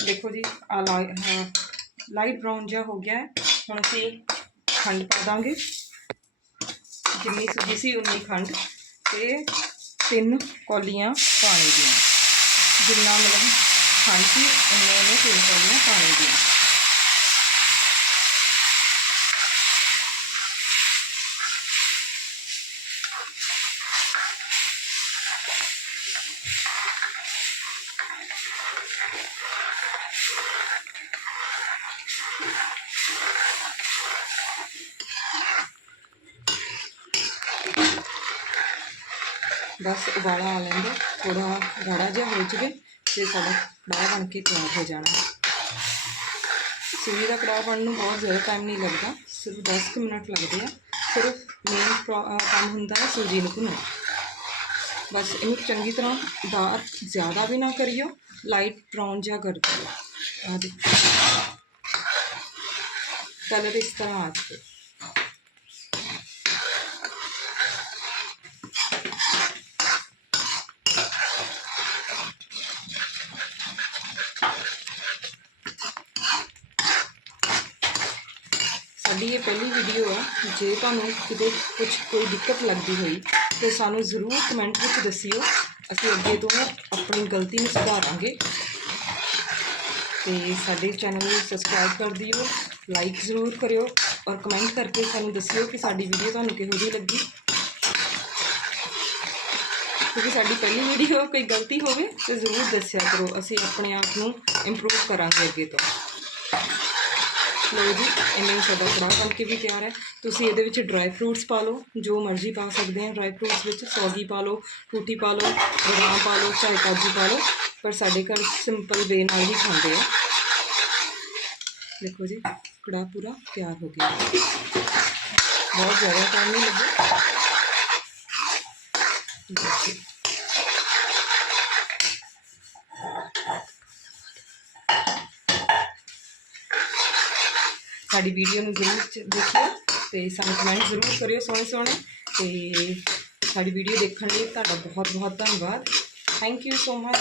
ਦੇਖੋ ਜੀ ਆ ਲਾਈਟ ਬ੍ਰਾਊਨ ਜਿਹਾ ਹੋ ਗਿਆ ਹੈ ਹੁਣ ਅਸੀਂ ਖੰਡ ਪਾ ਦਾਂਗੇ ਜਿੰਨੀ ਸੂਜੀ ਸੀ ਉਨੀ ਖੰਡ ਤੇ ਤਿੰਨ ਕੌਲੀਆਂ ਪਾਣੀ ਦੀਆਂ ਜਿੰਨਾ ਮਤਲਬ ਖੰਡ ਸੀ ਉਨੇ ਉਨੇ ਤਿੰਨ ਕੌਲੀਆਂ ਪਾਣੀ ਦੀਆਂ ਬਸ ਉਬਾਲਾ ਆ ਲੈਂਦਾ ਥੋੜਾ ਗਾੜਾ ਜਿਹਾ ਹੋ ਜਾਵੇ ਤੇ ਸਾਡਾ ਕੜਾਹ ਬਣ ਕੇ ਤਿਆਰ ਹੋ ਜਾਣਾ। ਹੈ ਦਾ ਕੜਾਹ ਬਣਨ ਨੂੰ ਬਹੁਤ ਜ਼ਿਆਦਾ ਟਾਈਮ ਨਹੀਂ ਲੱਗਦਾ। ਸਿਰਫ 10 ਕੁ ਮਿੰਟ ਲੱਗਦੇ ਆ। ਸਿਰਫ ਮੇਨ ਕੰਮ ਹੁੰਦਾ ਹੈ ਸੂਜੀ ਨੂੰ। ਭੁੰਨਣਾ ਬਸ ਇਹਨੂੰ ਚੰਗੀ ਤਰ੍ਹਾਂ ਡਾਰਕ ਜ਼ਿਆਦਾ ਵੀ ਨਾ ਕਰਿਓ ਲਾਈਟ ਬ੍ਰਾਊਨ ਜਿਹਾ ਕਰ ਦਿਓ ਆ ਦੇਖੋ ਕਲਰ ਇਸ ਤਰ੍ਹਾਂ ਆ ਜਾਵੇ ਸਾਡੀ ਇਹ ਪਹਿਲੀ ਵੀਡੀਓ ਆ ਜੇ ਤੁਹਾਨੂੰ ਕਿਤੇ ਕੁਝ ਕੋਈ ਦਿੱਕਤ ਲੱਗਦੀ ਹੋਈ ਤੇ ਸਾਨੂੰ ਜ਼ਰੂਰ ਕਮੈਂਟ ਵਿੱਚ ਦੱਸਿਓ। ਅਸੀਂ ਅੱਗੇ ਤੋਂ ਆਪਣੀ ਗਲਤੀ ਨੂੰ ਸੁਧਾਰਾਂਗੇ। ਤੇ ਸਾਡੇ ਚੈਨਲ ਨੂੰ ਸਬਸਕ੍ਰਾਈਬ ਕਰ ਦਿਓ ਲਾਈਕ ਜ਼ਰੂਰ ਕਰਿਓ ਔਰ ਕਮੈਂਟ ਕਰਕੇ ਸਾਨੂੰ ਦੱਸਿਓ ਕਿ ਸਾਡੀ ਵੀਡੀਓ ਤੁਹਾਨੂੰ ਕਿਹੋ ਜਿਹੀ ਲੱਗੀ। ਕਿਉਂਕਿ ਸਾਡੀ ਪਹਿਲੀ ਵੀਡੀਓ ਕੋਈ ਗਲਤੀ ਹੋਵੇ ਤੇ ਜ਼ਰੂਰ ਦੱਸਿਆ ਕਰੋ। ਅਸੀਂ ਆਪਣੇ ਆਪ ਨੂੰ ਇੰਪਰੂਵ ਕਰਾਂਗੇ ਅੱਗੇ ਤੋਂ। ਲਓ ਜੀ, ਇੰਨੇ ਹੀ ਸਾਡਾ ਕੜਾਹ ਬਣ ਕੇ ਵੀ ਤਿਆਰ ਹੈ। ਤੁਸੀਂ ਇਹਦੇ ਵਿੱਚ ਡਰਾਈ ਫਰੂਟਸ ਪਾ ਲਓ, ਜੋ ਮਰਜ਼ੀ ਪਾ ਸਕਦੇ ਆ ਡਰਾਈ ਫਰੂਟਸ ਵਿੱਚ ਸੌਗੀ ਪਾ ਲਓ, ਟੂਟੀ ਪਾ ਲਓ, ਬਦਾਮ ਪਾ ਲਓ, ਚਾਹੇ ਕਾਜੂ ਪਾ ਲਓ, ਪਰ ਸਾਡੇ ਘਰ ਸਿੰਪਲ ਵੇ ਨਾਲ ਹੀ ਖਾਂਦੇ ਆ। ਦੇਖੋ ਜੀ, ਕੜਾਹ ਪੂਰਾ ਤਿਆਰ ਹੋ ਗਿਆ। ਬਹੁਤ ਜ਼ਿਆਦਾ ਟਾਈਮ ਨਹੀਂ ਲੱਗਿਆ। ਸਾਡੀ ਵੀਡੀਓ ਨੂੰ ਜ਼ਰੂਰ ਦੇਖਿਓ ਤੇ ਸਾਨੂੰ ਕਮੈਂਟ ਜ਼ਰੂਰ ਕਰਿਓ ਸੋਹਣੇ ਸੋਹਣੇ ਤੇ ਸਾਡੀ ਵੀਡੀਓ ਦੇਖਣ ਲਈ ਤੁਹਾਡਾ ਬਹੁਤ ਬਹੁਤ ਧੰਨਵਾਦ। Thank you so much